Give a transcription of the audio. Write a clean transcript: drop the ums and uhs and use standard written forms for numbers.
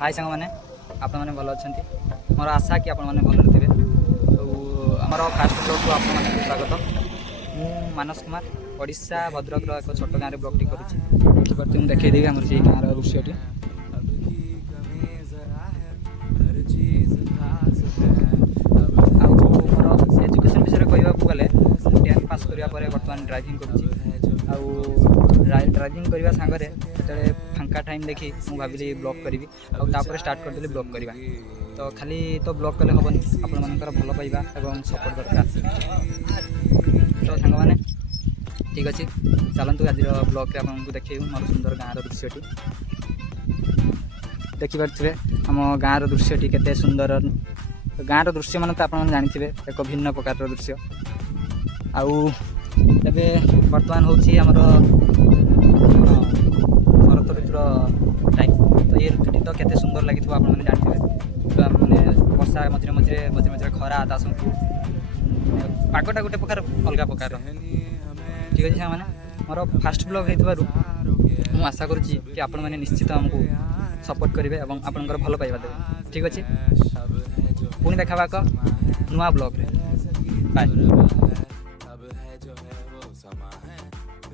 हाय सांग मैंने आपण मैंने भल अच्छा मोर आशा कि आपण मैंने भल थे। तो आमर फास्ट ब्लॉग को आपण मैंने स्वागत। मु मानस कुमार ओडिशा भद्रक एक छोट गाँव में ब्लॉगटी करुँची देखदेवी आम से गाँव दृश्यटी। एजुकेशन विषय कहवाक गले 10th पास करा बर्तमान ड्राइविंग करुँची। ड्राइविंग करने सांगे जो फांका टाइम देखी मुझे भाविली ब्लॉग करी आउे स्टार्ट करदेली ब्लॉग करवा। तो खाली तो ब्लॉग कले हेनी आपण मानकर भल पाइबा और सपोर्ट दरकार। तो सांग मैंने ठीक अच्छे चलतु आज ब्लॉग आपको देखिए मोर सुंदर गाँव दृश्यटी देखिपे आम गाँव दृश्यटी केते सुंदर। गाँव दृश्य मान तो आप जानी एक भिन्न प्रकार दृश्य। आउ एबे वर्तमान होची हमर शरत ऋतुर टाइम। तो ये ऋतुटी तो केते सुंदर लगी आप जानते मैंने वर्षा मझे मझे मझे मझे खरा ता पागटा गोटे प्रकार अलग प्रकार ठीक अच्छे। मैंने मोर फास्ट ब्लॉग होइतबारु मु आशा करुच्ची कि आपण मैंने निश्चित हमको सपोर्ट करेंगे और आपंकर भल पाइबा देवे ठीक अच्छे। पुणी देखा नुआ ब्लॉग बाय।